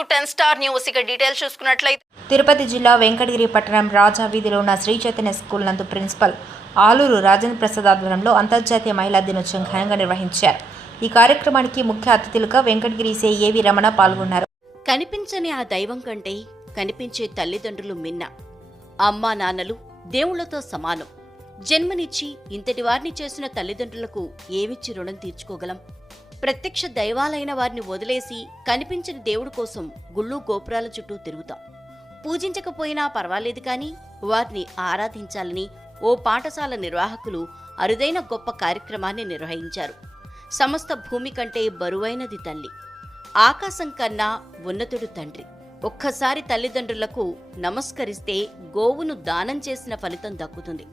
10 Star News ఇక details చూసుకున్నట్లయితే తిరుపతి జిల్లా వెంకటగిరి పట్టణం రాజా వీధిలో ఉన్న శ్రీ చైతన్య స్కూల్ నందు ప్రిన్సిపల్ ఆలూరు రాజేంద్ర ప్రసాద్ ఆధ్వర్యంలో అంతర్జాతీయ మహిళా దినోత్సవం ఘనంగా నిర్వహించారు. ఈ కార్యక్రమానికి ముఖ్య అతిథులుగా వెంకటగిరి సే ఏవి రమణ పాల్గొన్నారు. కనిపించని ఆ దైవం కంటే కనిపించే తల్లిదండ్రులు మిన్న. అమ్మా నాన్నలు దేవుళ్లతో సమానం. జన్మనిచ్చి ఇంతటి వారిని చేసిన తల్లిదండ్రులకు ఏమిచ్చి రుణం తీర్చుకోగలం? ప్రత్యక్ష దైవాలైన వారిని వదిలేసి కనిపించని దేవుడి కోసం గుళ్ళు గోపురాల చుట్టూ తిరుగుతాం. పూజించకపోయినా పర్వాలేదు కానీ వారిని ఆరాధించాలని ఓ పాఠశాల నిర్వాహకులు అరుదైన గొప్ప కార్యక్రమాన్ని నిర్వహించారు. సమస్త భూమి కంటే బరువైనది తల్లి, ఆకాశం కన్నా ఉన్నతుడు తండ్రి. ఒక్కసారి తల్లిదండ్రులకు నమస్కరిస్తే గోవును దానం చేసిన ఫలితం దక్కుతుంది.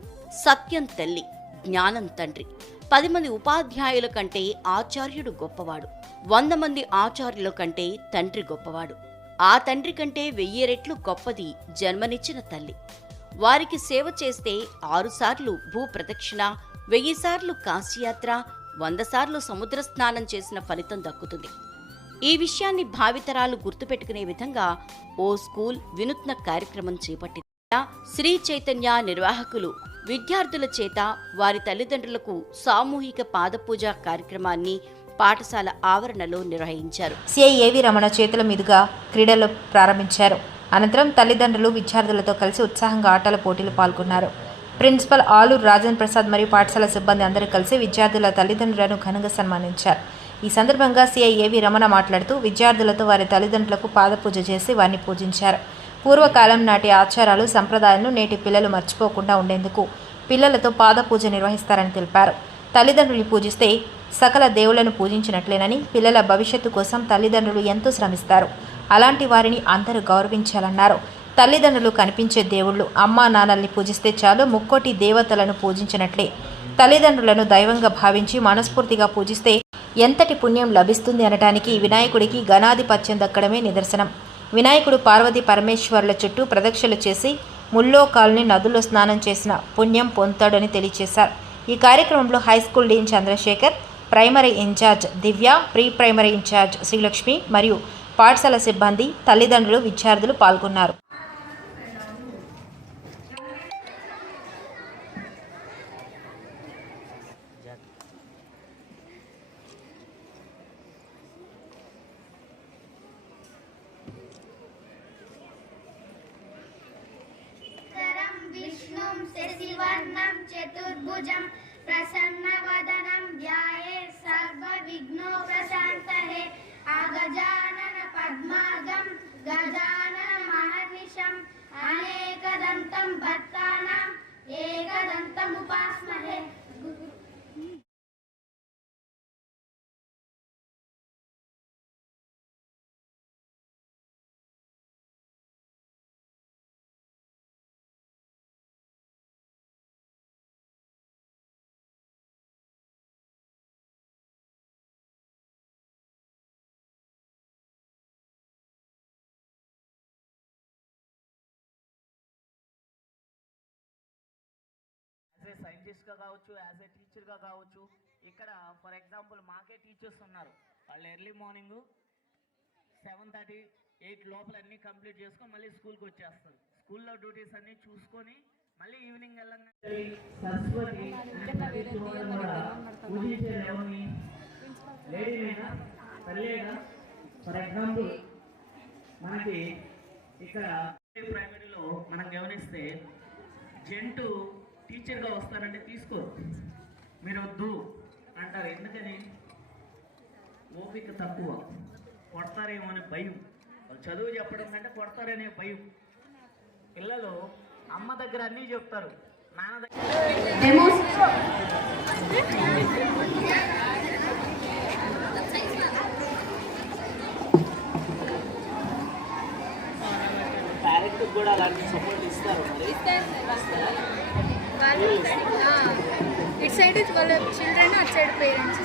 సత్యం తల్లి, జ్ఞానం తండ్రి. 10 మంది ఉపాధ్యాయుల కంటే ఆచార్యుడు గొప్పవాడు. 100 మంది ఆచార్యుల కంటే తండ్రి గొప్పవాడు. ఆ తండ్రి కంటే 1000 రెట్లు గొప్పది జన్మనిచ్చిన తల్లి. వారికి సేవ చేస్తే 6 సార్లు భూ ప్రదక్షిణ, 1000 సార్లు కాశీయాత్ర, 100 సార్లు సముద్ర స్నానం చేసిన ఫలితం దక్కుతుంది. ఈ విషయాన్ని భావితరాలు గుర్తుపెట్టుకునే విధంగా ఓ స్కూల్ వినూత్న కార్యక్రమం చేపట్టింది. శ్రీ చైతన్య నిర్వాహకులు విద్యార్థుల చేత వారి తల్లిదండ్రులకు సామూహిక పాదపూజ కార్యక్రమాన్ని పాఠశాల ఆవరణలో నిర్వహించారు. సిఐ ఏవి రమణ చేతుల మీదుగా క్రీడలు ప్రారంభించారు. అనంతరం తల్లిదండ్రులు విద్యార్థులతో కలిసి ఉత్సాహంగా ఆటల పోటీలు పాల్గొన్నారు. ప్రిన్సిపల్ ఆలూరు రాజేంద్ర ప్రసాద్ మరియు పాఠశాల సిబ్బంది అందరూ కలిసి విద్యార్థుల తల్లిదండ్రులను ఘనంగా సన్మానించారు. ఈ సందర్భంగా సిఐ ఏవి రమణ మాట్లాడుతూ విద్యార్థులతో వారి తల్లిదండ్రులకు పాదపూజ చేసి వారిని పూజించారు. పూర్వకాలం నాటి ఆచారాలు సంప్రదాయాలను నేటి పిల్లలు మర్చిపోకుండా ఉండేందుకు పిల్లలతో పాదపూజ నిర్వహిస్తారని తెలిపారు. తల్లిదండ్రులు పూజిస్తే సకల దేవుళ్లను పూజించినట్లేనని, పిల్లల భవిష్యత్తు కోసం తల్లిదండ్రులు ఎంతో శ్రమిస్తారు. అలాంటి వారిని అందరూ గౌరవించాలన్నారు. తల్లిదండ్రులు కనిపించే దేవుళ్ళు. అమ్మా నాన్నల్ని పూజిస్తే చాలు, ముక్కోటి దేవతలను పూజించినట్లే. తల్లిదండ్రులను దైవంగా భావించి మనస్ఫూర్తిగా పూజిస్తే ఎంతటి పుణ్యం లభిస్తుంది అనటానికి వినాయకుడికి గణాధిపత్యం దక్కడమే నిదర్శనం. వినాయకుడు పార్వతీ పరమేశ్వరుల చుట్టూ ప్రదక్షిణలు చేసి ముల్లోకాల్ని నదుల్లో స్నానం చేసిన పుణ్యం పొందుతాడని తెలియజేశారు. ఈ కార్యక్రమంలో high school dean Chandrasekhar, primary in charge Divya, pre primary in charge Srilakshmi మరియు పాఠశాల సిబ్బంది, తల్లిదండ్రులు, విద్యార్థులు పాల్గొన్నారు. శశివర్ణం చతుర్భుజం ప్రసన్నవదనం ధ్యాయే సర్వవిఘ్నోపశాంతయే అగజానన పద్మార్గం గజానన మహర్నిశం అనేకదంతం భక్తానాం ఏకదంతముపాస్మహే. సైంటిస్ట్గా కావచ్చు, యాజ్ ఏ టీచర్గా కావచ్చు. ఇక్కడ ఫర్ ఎగ్జాంపుల్ మాకే టీచర్స్ ఉన్నారు. వాళ్ళు ఎర్లీ మార్నింగ్ 7:30, 8 లోపల అన్నీ కంప్లీట్ చేసుకొని మళ్ళీ స్కూల్కి వచ్చేస్తారు. స్కూల్లో డ్యూటీస్ అన్నీ చూసుకొని మళ్ళీ ఈవినింగ్ వెళ్ళంగా సరస్వతి పూజించే దేవుని లేడీనైనా తల్లిగా. ఫర్ ఎగ్జాంపుల్ మనకి ఇక్కడ ప్రైమరీలో మనం గమనిస్తే జంటు టీచర్గా వస్తారంటే తీసుకో, మీరు వద్దు అంటారు. ఎందుకని? ఓపిక తక్కువ, కొడతారేమో అనే భయం. వాళ్ళు చదువు చెప్పడం కంటే కొడతారనే భయం. పిల్లలు అమ్మ దగ్గర అన్నీ చెప్తారు, నాన్న దగ్గర పేరెంట్కి కూడా అలాంటి సపోర్ట్ ఇస్తారు. మరి ఇటు సైడ్ వాళ్ళ చిల్డ్రన్, అటు సైడ్ పేరెంట్స్.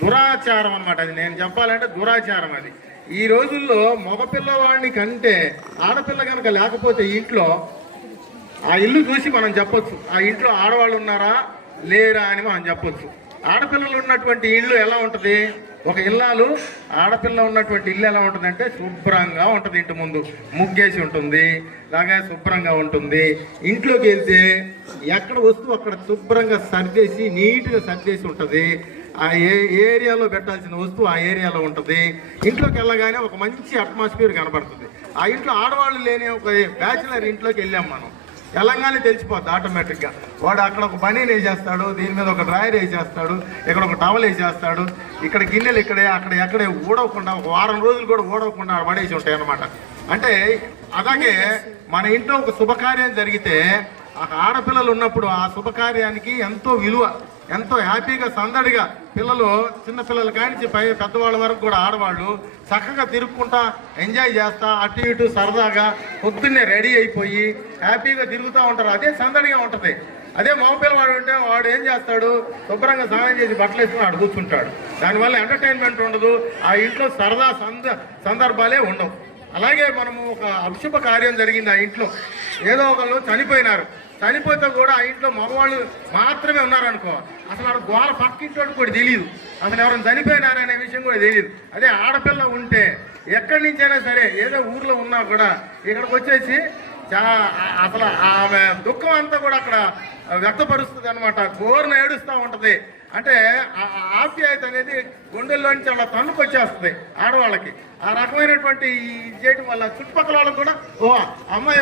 దురాచారం అన్నమాట. అది నేను చెప్పాలంటే దురాచారం. అది ఈ రోజుల్లో మగపిల్లవాడిని కంటే ఆడపిల్ల కనుక లేకపోతే ఇంట్లో ఆ ఇల్లు చూసి మనం చెప్పొచ్చు ఆ ఇంట్లో ఆడవాళ్ళు ఉన్నారా లేరా అని మనం చెప్పొచ్చు. ఆడపిల్లలు ఉన్నటువంటి ఇల్లు ఎలా ఉంటుంది, ఒక ఇల్లాలు ఆడపిల్ల ఉన్నటువంటి ఇల్లు ఎలా ఉంటుంది అంటే శుభ్రంగా ఉంటుంది. ఇంటి ముందు ముగ్గేసి ఉంటుంది, అలాగే శుభ్రంగా ఉంటుంది. ఇంట్లోకి వెళ్తే ఎక్కడ వస్తువు అక్కడ శుభ్రంగా సర్దేసి నీట్గా సర్దేసి ఉంటుంది. ఆ ఏరియాలో పెట్టాల్సిన వస్తువు ఆ ఏరియాలో ఉంటుంది. ఇంట్లోకి వెళ్ళగానే ఒక మంచి అట్మాస్ఫియర్ కనబడుతుంది. ఆ ఇంట్లో ఆడవాళ్ళు లేని ఒక బ్యాచిలర్ ఇంట్లోకి వెళ్ళాం మనం, వెళ్ళంగానే తెలిసిపోద్ది ఆటోమేటిక్గా. వాడు అక్కడ ఒక బనీన్ వేసేస్తాడు, దీని మీద ఒక డ్రాయర్ వేసేస్తాడు, ఇక్కడ ఒక టవల్ వేసేస్తాడు, ఇక్కడ గిన్నెలు ఇక్కడే అక్కడ ఎక్కడే ఊడవకుండా ఒక వారం రోజులు కూడా ఊడవకుండా పడేసి ఉంటాయి అన్నమాట. అంటే అలాగే మన ఇంట్లో ఒక శుభకార్యం జరిగితే ఆ ఆడపిల్లలు ఉన్నప్పుడు ఆ శుభకార్యానికి ఎంతో విలువ, ఎంతో హ్యాపీగా సందడిగా పిల్లలు చిన్నపిల్లల కానించి పెద్దవాళ్ళ వరకు కూడా ఆడవాళ్ళు చక్కగా తిరుగుకుంటా ఎంజాయ్ చేస్తా అటు ఇటు సరదాగా పొద్దున్నే రెడీ అయిపోయి హ్యాపీగా తిరుగుతూ ఉంటారు. అదే సందడిగా ఉంటుంది. అదే మగపిల్లవాడు ఉంటే వాడు ఏం చేస్తాడు, శుభ్రంగా స్నానం చేసి బట్టలు వేసుకుని ఆడు కూర్చుంటాడు. దానివల్ల ఎంటర్టైన్మెంట్ ఉండదు, ఆ ఇంట్లో సరదా సందర్భాలే ఉండవు. అలాగే మనము ఒక అశుభ కార్యం జరిగింది, ఆ ఇంట్లో ఏదో ఒకళ్ళు చనిపోయినారు, చనిపోతే కూడా ఆ ఇంట్లో మగవాళ్ళు మాత్రమే ఉన్నారనుకో, అసలు ఆడ గోల పక్కింటోడు కూడా తెలియదు, అసలు ఎవరైనా చనిపోయినారనే విషయం కూడా తెలియదు. అదే ఆడపిల్ల ఉంటే ఎక్కడి నుంచైనా సరే ఏదో ఊర్లో ఉన్నా కూడా ఇక్కడికి వచ్చేసి అసలు ఆమె దుఃఖం అంతా కూడా అక్కడ వ్యక్తపరుస్తుంది అనమాట. గోరున ఏడుస్తూ ఉంటుంది. అంటే ఆప్యాయత అనేది గుండెల్లోంచి అలా తన్నుకు వచ్చేస్తుంది ఆడవాళ్ళకి. ఆ రకమైనటువంటి చేయటం వల్ల చుట్టుపక్కల వాళ్ళకి కూడా ఓ అమ్మాయి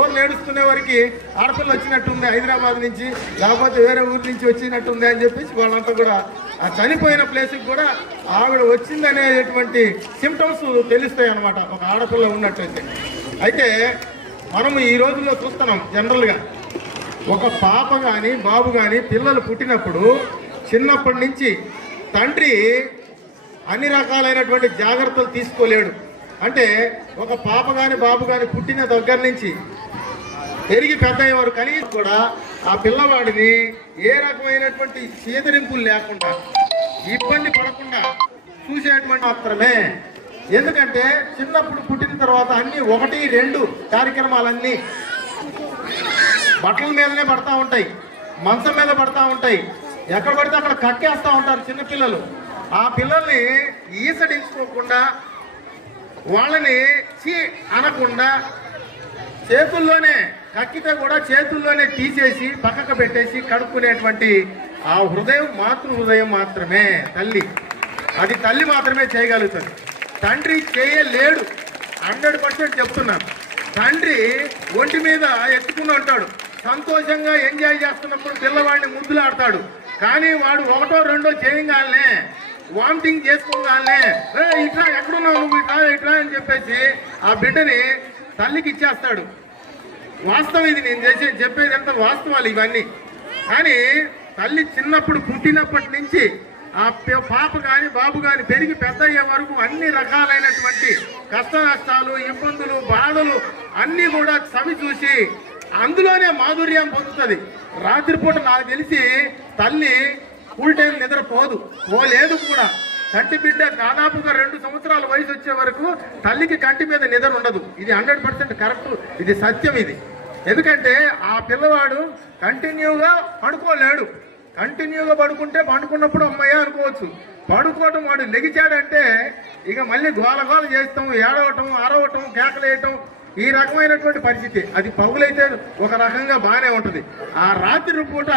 ఊర్లు ఏడుస్తునే వరకు ఆడపిల్ల వచ్చినట్టుంది హైదరాబాద్ నుంచి, లేకపోతే వేరే ఊరి నుంచి వచ్చినట్టుంది అని చెప్పేసి వాళ్ళంతా కూడా ఆ చనిపోయిన ప్లేస్కి కూడా ఆవిడ వచ్చిందనేటువంటి సిమ్టమ్స్ తెలుస్తాయి అన్నమాట ఒక ఆడపిల్ల ఉన్నట్టయితే. అయితే మనము ఈ రోజుల్లో చూస్తున్నాం జనరల్గా ఒక పాప కానీ బాబు కానీ పిల్లలు పుట్టినప్పుడు చిన్నప్పటి నుంచి తండ్రి అన్ని రకాలైనటువంటి జాగ్రత్తలు తీసుకోలేడు. అంటే ఒక పాప కానీ బాబు కానీ పుట్టిన దగ్గర నుంచి పెరిగి పెద్ద అయ్యేవారు కనీసం కూడా ఆ పిల్లవాడిని ఏ రకమైనటువంటి చేదరింపులు లేకుండా ఇబ్బంది పడకుండా చూసేటువంటి మాత్రమే. ఎందుకంటే చిన్నప్పుడు పుట్టిన తర్వాత అన్ని 1-2 కార్యక్రమాలన్నీ బట్టల మీదనే పడతా ఉంటాయి, మంచం మీద పడతా ఉంటాయి, ఎక్కడ పడితే అక్కడ కక్కేస్తూ ఉంటారు చిన్నపిల్లలు. ఆ పిల్లల్ని ఈసడించుకోకుండా వాళ్ళని అనకుండా చేతుల్లోనే కక్కితే కూడా చేతుల్లోనే తీసేసి పక్కకు పెట్టేసి కడుక్కునేటువంటి ఆ హృదయం మాతృ హృదయం మాత్రమే తల్లి. అది తల్లి మాత్రమే చేయగలుగుతుంది, తండ్రి చేయలేడు. 100% చెప్తున్నాను. తండ్రి ఒంటి మీద ఎత్తుకుని ఉంటాడు, సంతోషంగా ఎంజాయ్ చేస్తున్నప్పుడు పిల్లవాడిని ముద్దులాడతాడు. కానీ వాడు 1-2 చేయగానే వామిటింగ్ చేసుకోగానే ఇట్లా ఎక్కడున్నావు నువ్వు ఇట్లా అని చెప్పేసి ఆ బిడ్డని తల్లికి ఇచ్చేస్తాడు. వాస్తవం ఇది, నేను చెప్పేది ఎంత వాస్తవాలు ఇవన్నీ. కానీ తల్లి చిన్నప్పుడు పుట్టినప్పటి నుంచి ఆ పాప కానీ బాబు కానీ పెరిగి పెద్ద అయ్యే వరకు అన్ని రకాలైనటువంటి కష్ట నష్టాలు ఇబ్బందులు బాధలు అన్నీ కూడా చవి చూసి అందులోనే మాధుర్యం పొందుతుంది. రాత్రిపూట నాకు తెలిసి తల్లి ఫుల్ టైం నిద్రపోదు, పోలేదు కూడా. కంటి బిడ్డ దాదాపుగా 2 సంవత్సరాల వయసు వచ్చే వరకు తల్లికి కంటి మీద నిద్ర ఉండదు. ఇది 100% కరెక్ట్, ఇది సత్యం ఇది. ఎందుకంటే ఆ పిల్లవాడు కంటిన్యూగా పడుకోలేడు. కంటిన్యూగా పడుకున్నప్పుడు అమ్మయ్య అనుకోవచ్చు. పడుకోవటం వాడు లెగిచాడంటే ఇక మళ్ళీ గోల చేస్తాం, ఏడవటం, అరవటం, కేకలేయటం, ఈ రకమైనటువంటి పరిస్థితి. అది పగులైతే ఒక రకంగా బాగానే ఉంటుంది. ఆ రాత్రి పూట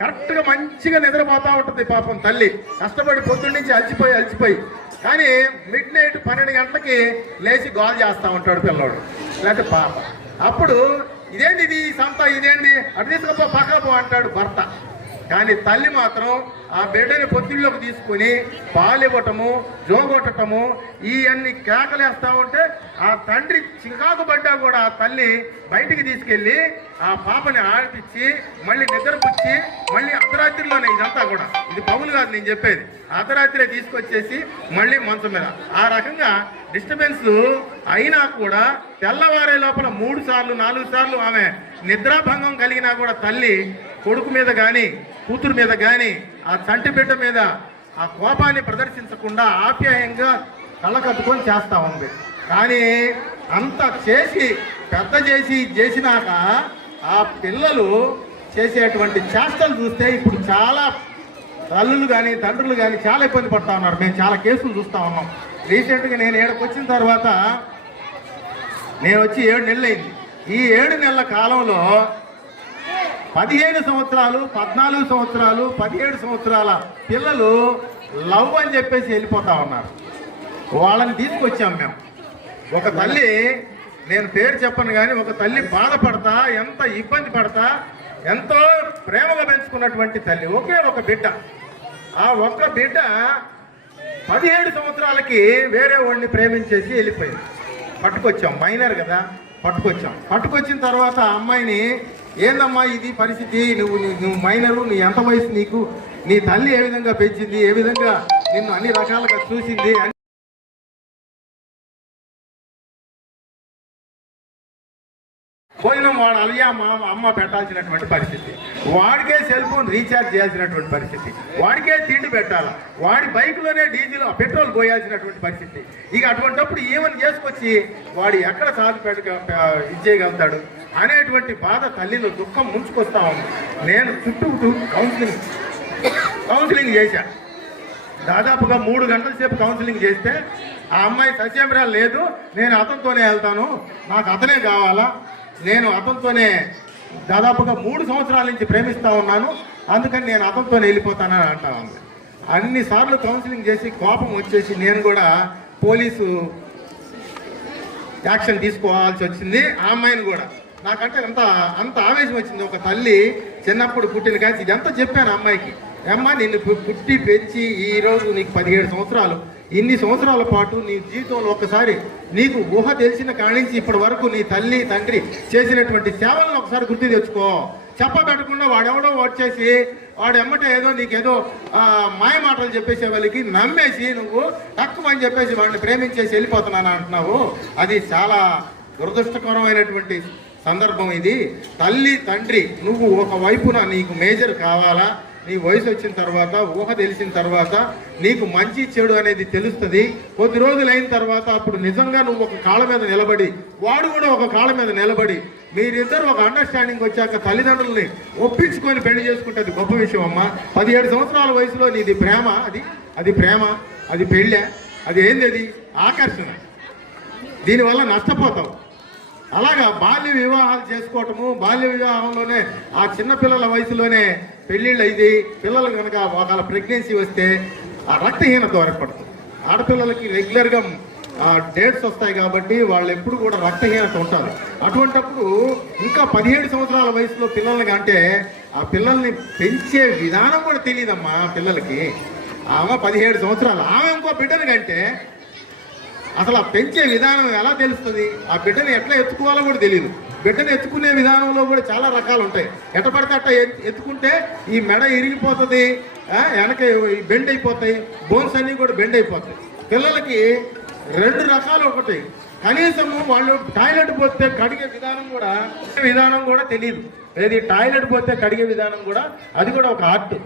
కరెక్ట్గా మంచిగా నిద్రపోతూ ఉంటుంది పాపం తల్లి. కష్టపడి పొద్దున్న నుంచి అలసిపోయి కానీ మిడ్ నైట్ 12 గంటలకి లేచి గోల చేస్తూ ఉంటాడు పిల్లవాడు లేకపోతే పాప. అప్పుడు ఇదేంటి ఇది సంత, ఇదేంటి అటు తీసుకపో పక్కపో అంటాడు భర్త. కానీ తల్లి మాత్రం ఆ బిడ్డని పొత్తిళ్ళలోకి తీసుకుని పాలు ఇవ్వటము, జోగొట్టటము, ఈ అన్ని కేకలేస్తూ ఉంటే ఆ తండ్రి చికాకు పడ్డా కూడా ఆ తల్లి బయటికి తీసుకెళ్ళి ఆ పాపని ఆడిపించి మళ్ళీ నిద్రపుచ్చి మళ్ళీ అర్ధరాత్రిలోనే, ఇదంతా కూడా ఇది పగులు కాదు నేను చెప్పేది, అర్ధరాత్రి తీసుకొచ్చేసి మళ్ళీ మంచం మీద. ఆ రకంగా డిస్టర్బెన్స్ అయినా కూడా తెల్లవారే లోపల 3 సార్లు 4 సార్లు ఆమె నిద్రాభంగం కలిగినా కూడా తల్లి కొడుకు మీద కానీ కూతురు మీద కానీ ఆ చంటి బిడ్డ మీద ఆ కోపాన్ని ప్రదర్శించకుండా ఆప్యాయంగా కళ్ళకద్దుకొని చేస్తూ ఉంది. కానీ అంత చేసి పెద్ద చేసినాక ఆ పిల్లలు చేసేటువంటి చేష్టలు చూస్తే ఇప్పుడు చాలా తల్లులు కానీ తండ్రులు కానీ చాలా ఇబ్బంది పడతా ఉన్నారు. మేము చాలా కేసులు చూస్తూ ఉన్నాం. రీసెంట్గా నేను ఏడకు వచ్చిన తర్వాత నేను వచ్చి 7 నెలలు అయింది. ఈ 7 నెలల కాలంలో 15 సంవత్సరాలు, 14 సంవత్సరాలు, 17 సంవత్సరాల పిల్లలు లవ్ అని చెప్పేసి వెళ్ళిపోతా ఉన్నారు. వాళ్ళని తీసుకొచ్చాం మేము. ఒక తల్లి, నేను పేరు చెప్పను కానీ, ఒక తల్లి బాధపడతా, ఎంత ఇబ్బంది పడతా, ఎంతో ప్రేమగా పెంచుకున్నటువంటి తల్లి, ఒకే ఒక బిడ్డ. ఆ ఒక్క బిడ్డ 17 సంవత్సరాలకి వేరే వాడిని ప్రేమించేసి వెళ్ళిపోయింది. పట్టుకొచ్చాం, మైనర్ కదా, పట్టుకొచ్చిన తర్వాత అమ్మాయిని, ఏందమ్మా ఇది పరిస్థితి, నువ్వు మైనరు, నీ ఎంత వయసు నీకు, నీ తల్లి ఏ విధంగా పెంచింది, ఏ విధంగా నిన్ను అన్ని రకాలుగా చూసింది అని భోజనం వాడు అలియా మా అమ్మ పెట్టాల్సినటువంటి పరిస్థితి, వాడికే సెల్ ఫోన్ రీఛార్జ్ చేయాల్సినటువంటి పరిస్థితి, వాడికే తిండి పెట్టాలా, వాడి బైక్లోనే డీజిల్ పెట్రోల్ పోయాల్సినటువంటి పరిస్థితి. ఇక అటువంటిప్పుడు ఏమని చేసుకొచ్చి వాడు ఎక్కడ ఇచ్చేయగలుగుతాడు అనేటువంటి బాధ తల్లిలో దుఃఖం ముంచుకొస్తా ఉంది. నేను చుట్టూ కౌన్సిలింగ్ చేశా. దాదాపుగా 3 గంటల సేపు కౌన్సిలింగ్ చేస్తే ఆ అమ్మాయి సత్యమరాలు లేదు, నేను అతనితోనే వెళ్తాను, నాకు అతనే కావాలా, నేను అతనితోనే దాదాపుగా 3 సంవత్సరాల నుంచి ప్రేమిస్తూ ఉన్నాను, అందుకని నేను అతనితోనే వెళ్ళిపోతానని అంటా ఉంది. అన్నిసార్లు కౌన్సిలింగ్ చేసి కోపం వచ్చేసి నేను కూడా పోలీసు యాక్షన్ తీసుకోవాల్సి వచ్చింది. ఆ అమ్మాయిని కూడా నాకంటే అంత ఆవేశం వచ్చింది. ఒక తల్లి చిన్నప్పుడు పుట్టిన కానీ ఇదంతా చెప్పాను అమ్మాయికి, అమ్మ నిన్ను పుట్టి పెంచి ఈరోజు నీకు 17 సంవత్సరాలు, ఇన్ని సంవత్సరాల పాటు నీ జీవితంలో ఒకసారి నీకు ఊహ తెలిసిన కాడి నుంచి ఇప్పటి వరకు నీ తల్లి తండ్రి చేసినటువంటి సేవలను ఒకసారి గుర్తు తెచ్చుకో. చెప్పబెట్టకుండా వాడెవడో వచ్చేసి వాడు ఎమ్మటే ఏదో నీకేదో మాయ మాటలు చెప్పేసే వాళ్ళకి నమ్మేసి నువ్వు తక్కువ అని చెప్పేసి వాడిని ప్రేమించేసి వెళ్ళిపోతున్నాను అంటున్నావు. అది చాలా దురదృష్టకరమైనటువంటి సందర్భం ఇది. తల్లి తండ్రి నువ్వు ఒక వైపున నీకు మేజర్ కావాలా, నీ వయసు వచ్చిన తర్వాత ఊహ తెలిసిన తర్వాత నీకు మంచి చెడు అనేది తెలుస్తుంది. కొద్ది రోజులు అయిన తర్వాత అప్పుడు నిజంగా నువ్వు ఒక కాళ్ళ మీద నిలబడి వాడు కూడా ఒక కాళ్ళ మీద నిలబడి మీరిద్దరు ఒక అండర్స్టాండింగ్ వచ్చాక తల్లిదండ్రుల్ని ఒప్పించుకొని పెళ్లి చేసుకుంటే అది గొప్ప విషయం అమ్మా. 17 సంవత్సరాల వయసులో నీది ప్రేమ, అది ప్రేమ, అది పెళ్ళే, అది ఏంది, అది ఆకర్షణ. దీనివల్ల నష్టపోతావు. అలాగా బాల్య వివాహాలు చేసుకోవటము, బాల్య వివాహంలోనే ఆ చిన్నపిల్లల వయసులోనే పెళ్ళిళ్ళు అయింది. పిల్లలు కనుక ఒకవేళ ప్రెగ్నెన్సీ వస్తే ఆ రక్తహీనత ఏర్పడుతుంది. ఆడపిల్లలకి రెగ్యులర్గా డేట్స్ వస్తాయి కాబట్టి వాళ్ళు ఎప్పుడు కూడా రక్తహీనత ఉంటుంది. అటువంటప్పుడు ఇంకా 17 సంవత్సరాల వయసులో పిల్లలకి అంటే ఆ పిల్లల్ని పెంచే విధానం కూడా తెలియదమ్మా పిల్లలకి. ఆమె 17 సంవత్సరాలు, ఆమె ఇంకో బిడ్డని కంటే అసలు ఆ పెంచే విధానం ఎలా తెలుస్తుంది, ఆ బిడ్డని ఎట్లా ఎత్తుకోవాలో కూడా తెలియదు. బిడ్డను ఎత్తుకునే విధానంలో కూడా చాలా రకాలు ఉంటాయి. ఎట్ట పడితే అట్ట ఎత్తుకుంటే ఈ మెడ ఇరిగిపోతుంది, వెనక బెండ్ అయిపోతాయి, బోన్స్ అన్నీ కూడా బెండ్ అయిపోతాయి. పిల్లలకి 2 రకాలు ఒకటి, కనీసము వాళ్ళు టాయిలెట్ పోతే కడిగే విధానం కూడా తెలియదు. ఏది టాయిలెట్ పోతే కడిగే విధానం కూడా, అది కూడా ఒక ఆర్ట్.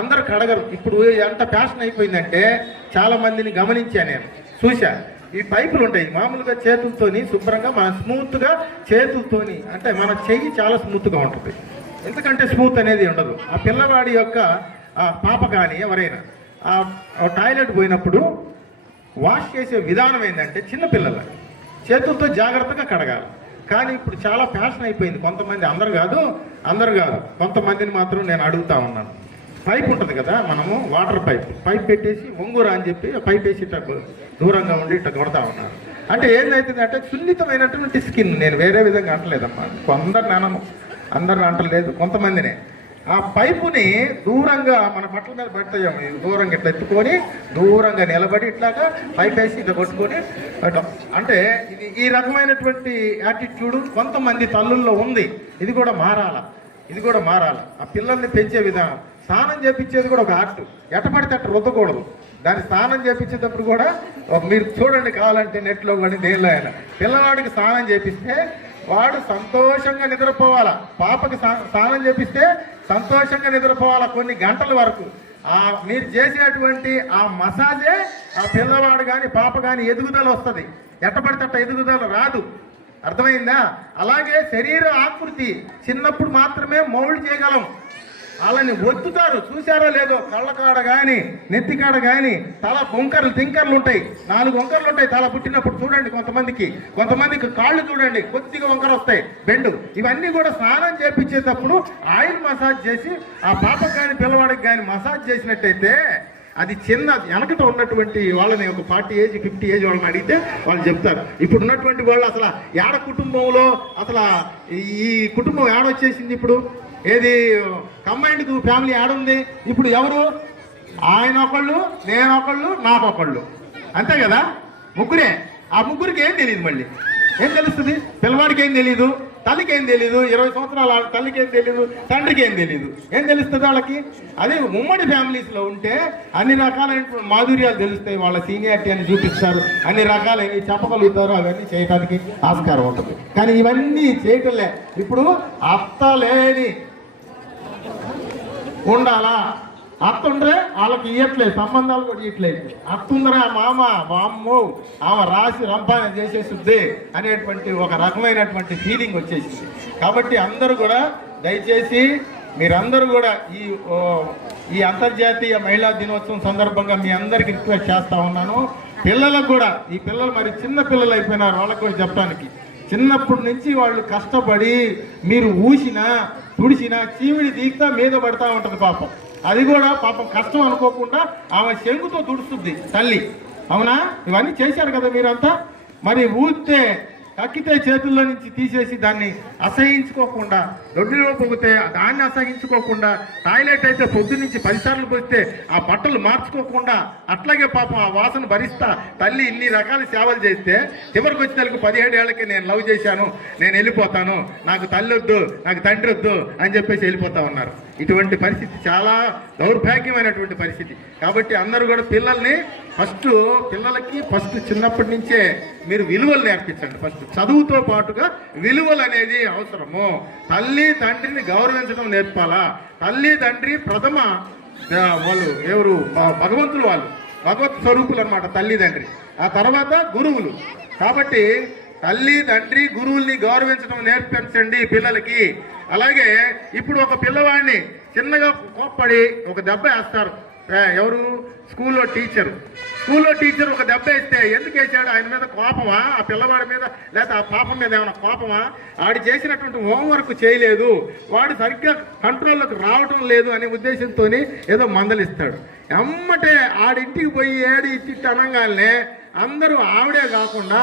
అందరు కడగరు. ఇప్పుడు ఎంత ఫ్యాషన్ అయిపోయిందంటే చాలా మందిని గమనించా, నేను చూశా. ఈ పైపులు ఉంటాయి మామూలుగా చేతులతోని శుభ్రంగా మన స్మూత్గా చేతులతోని, అంటే మన చెయ్యి చాలా స్మూత్గా ఉంటుంది, ఎందుకంటే స్మూత్ అనేది ఉండదు. ఆ పిల్లవాడి యొక్క పాప కానీ ఎవరైనా ఆ టాయిలెట్ పోయినప్పుడు వాష్ చేసే విధానం ఏంటంటే చిన్నపిల్లలు చేతులతో జాగ్రత్తగా కడగాలి. కానీ ఇప్పుడు చాలా ఫ్యాషన్ అయిపోయింది. కొంతమంది, అందరు కాదు కొంతమందిని మాత్రం నేను అడుగుతా ఉన్నాను. పైప్ ఉంటుంది కదా, మనము వాటర్ పైప్ పెట్టేసి వంగురా అని చెప్పి పైప్ వేసి ఇట్లా దూరంగా ఉండి ఇట్లా కొడతా ఉన్నారు. అంటే ఏంటవుతుందంటే సున్నితమైనటువంటి స్కిన్, నేను వేరే విధంగా అంటలేదమ్మా, అందరిని అంటలేదు, కొంతమందినే ఆ పైపుని దూరంగా మన బట్టల మీద పెడతాము, దూరంగా ఇట్లా ఎత్తుకొని దూరంగా నిలబడి ఇట్లాగా పైప్ వేసి ఇట్లా కొట్టుకొని అంటే ఇది ఈ రకమైనటువంటి యాటిట్యూడ్ కొంతమంది తల్లుల్లో ఉంది. ఇది కూడా మారాల. ఆ పిల్లల్ని పెంచే విధానం, స్నానం చేపించేది కూడా ఒక ఆర్ట్. ఎట్టపడితే అట్ట రుద్దకూడదు. దాన్ని స్నానం చేపించేటప్పుడు కూడా మీరు చూడండి, కావాలంటే నెట్లో కానీ దేనిలో అయినా, పిల్లవాడికి స్నానం చేపిస్తే వాడు సంతోషంగా నిద్రపోవాలా. పాపకి స్నానం చేపిస్తే సంతోషంగా నిద్రపోవాలా కొన్ని గంటల వరకు. మీరు చేసేటువంటి ఆ మసాజే ఆ పిల్లవాడు కానీ పాప కానీ ఎదుగుదల వస్తుంది. ఎట్టబడితే అట్ట ఎదుగుదల రాదు. అర్థమైందా? అలాగే శరీర ఆకృతి చిన్నప్పుడు మాత్రమే మౌల్డ్ చేయగలం. వాళ్ళని ఒత్తుతారు, చూసారో లేదో, కళ్ళకాడ కానీ నెత్తికాడ కానీ తల తింకర్లు ఉంటాయి, 4 వంకర్లు ఉంటాయి తల పుట్టినప్పుడు. చూడండి కొంతమందికి కాళ్ళు చూడండి కొద్దిగా వంకర వస్తాయి, బెండు. ఇవన్నీ కూడా స్నానం చేపించేటప్పుడు ఆయిల్ మసాజ్ చేసి ఆ పాపకు కానీ పిల్లవాడికి కానీ మసాజ్ చేసినట్టయితే అది చిన్న వెనకట ఉన్నటువంటి వాళ్ళని ఒక 40 ఏజ్ 50 ఏజ్ వాళ్ళని అడిగితే వాళ్ళు చెప్తారు. ఇప్పుడు ఉన్నటువంటి వాళ్ళు అసలు ఏడ కుటుంబంలో అసలు ఈ కుటుంబం ఏడొచ్చేసింది ఇప్పుడు. ఏది కంబైన్డ్ ఫ్యామిలీ ఆడుంది ఇప్పుడు? ఎవరు? ఆయన ఒకళ్ళు, నేను ఒకళ్ళు, నాకొకళ్ళు, అంతే కదా? ముగ్గురే. ఆ ముగ్గురికి ఏం తెలియదు. మళ్ళీ ఏం తెలుస్తుంది? పిల్లవాడికి ఏం తెలీదు, తల్లికి ఏం తెలీదు, 20 సంవత్సరాల తల్లికి ఏం తెలీదు, తండ్రికి ఏం తెలీదు. ఏం తెలుస్తుంది వాళ్ళకి? అదే ఉమ్మడి ఫ్యామిలీస్లో ఉంటే అన్ని రకాలైన మాధుర్యాలు తెలుస్తాయి, వాళ్ళ సీనియారిటీ అని చూపిస్తారు, అన్ని రకాలైనవి చెప్పగలుగుతారు, అవన్నీ చేయడానికి ఆస్కారం ఉంటుంది. కానీ ఇవన్నీ చేయటంలే. ఇప్పుడు అత్త లేని ఉండాలా? అత్త ఉండే వాళ్ళకి ఇవ్వట్లేదు, సంబంధాలు కూడా ఇవ్వట్లేదు. అత్త ఉందరా మామ బామ్మో ఆమె రాసి రంపాన చేసేస్తుంది అనేటువంటి ఒక రకమైనటువంటి ఫీలింగ్ వచ్చేసింది. కాబట్టి అందరూ కూడా దయచేసి మీరందరూ కూడా ఈ అంతర్జాతీయ మహిళా దినోత్సవం సందర్భంగా మీ అందరికీ రిక్వెస్ట్ చేస్తా ఉన్నాను. పిల్లలకు కూడా, ఈ పిల్లలు మరి చిన్న పిల్లలు అయిపోయినారు, వాళ్ళకు కూడా చెప్పడానికి, చిన్నప్పటి నుంచి వాళ్ళు కష్టపడి మీరు ఊసినా తుడిసినా చీమిడి తీస్తా మీద పడతా ఉంటుంది పాపం. అది కూడా పాపం కష్టం అనుకోకుండా ఆమె శంకుతో తుడుస్తుంది తల్లి. అవునా? ఇవన్నీ చేశారు కదా మీరంతా. మరి ఊస్తే కక్కితే చేతుల్లో నుంచి తీసేసి దాన్ని అసహించుకోకుండా, దొడ్డిలో పొగితే దాన్ని అసహించుకోకుండా, టాయిలెట్ అయితే పొద్దు నుంచి 10 సార్లు పోస్తే ఆ బట్టలు మార్చుకోకుండా అట్లాగే పాపం ఆ వాసన భరిస్తా తల్లి ఇన్ని రకాల సేవలు చేస్తే చివరికి వచ్చేసరికి 17 ఏళ్ళకి నేను లవ్ చేశాను, నేను వెళ్ళిపోతాను, నాకు తల్లి వద్దు, నాకు తండ్రి వద్దు అని చెప్పేసి వెళ్ళిపోతా ఉన్నారు. ఇటువంటి పరిస్థితి చాలా దౌర్భాగ్యమైనటువంటి పరిస్థితి. కాబట్టి అందరూ కూడా పిల్లలకి ఫస్ట్ చిన్నప్పటి నుంచే మీరు విలువలు నేర్పించండి. ఫస్ట్ చదువుతో పాటుగా విలువలు అనేది అవసరము. తల్లి తండ్రిని గౌరవించడం నేర్పాలా. తల్లి తండ్రి ప్రథమ వాళ్ళు ఎవరు? భగవంతులు, వాళ్ళు భగవత్ స్వరూపులు అన్నమాట తల్లి తండ్రి. ఆ తర్వాత గురువులు. కాబట్టి తల్లి తండ్రి గురువుల్ని గౌరవించడం నేర్పించండి పిల్లలకి. అలాగే ఇప్పుడు ఒక పిల్లవాడిని చిన్నగా కోప్పడి ఒక దెబ్బ వేస్తారు. ఎవరు? స్కూల్లో టీచర్ ఒక దెబ్బ వేస్తే ఎందుకు వేసాడు? ఆయన మీద కోపమా? ఆ పిల్లవాడి మీద లేదా ఆ పాపం మీద ఏమైనా కోపమా? ఆడు చేసినటువంటి హోంవర్క్ చేయలేదు, వాడు సరిగ్గా కంట్రోల్లోకి రావటం లేదు అనే ఉద్దేశంతో ఏదో మందలిస్తాడు. ఎమ్మటే ఆడింటికి పోయి ఏడి ఇట్టి అనగానే అందరూ ఆవిడే కాకుండా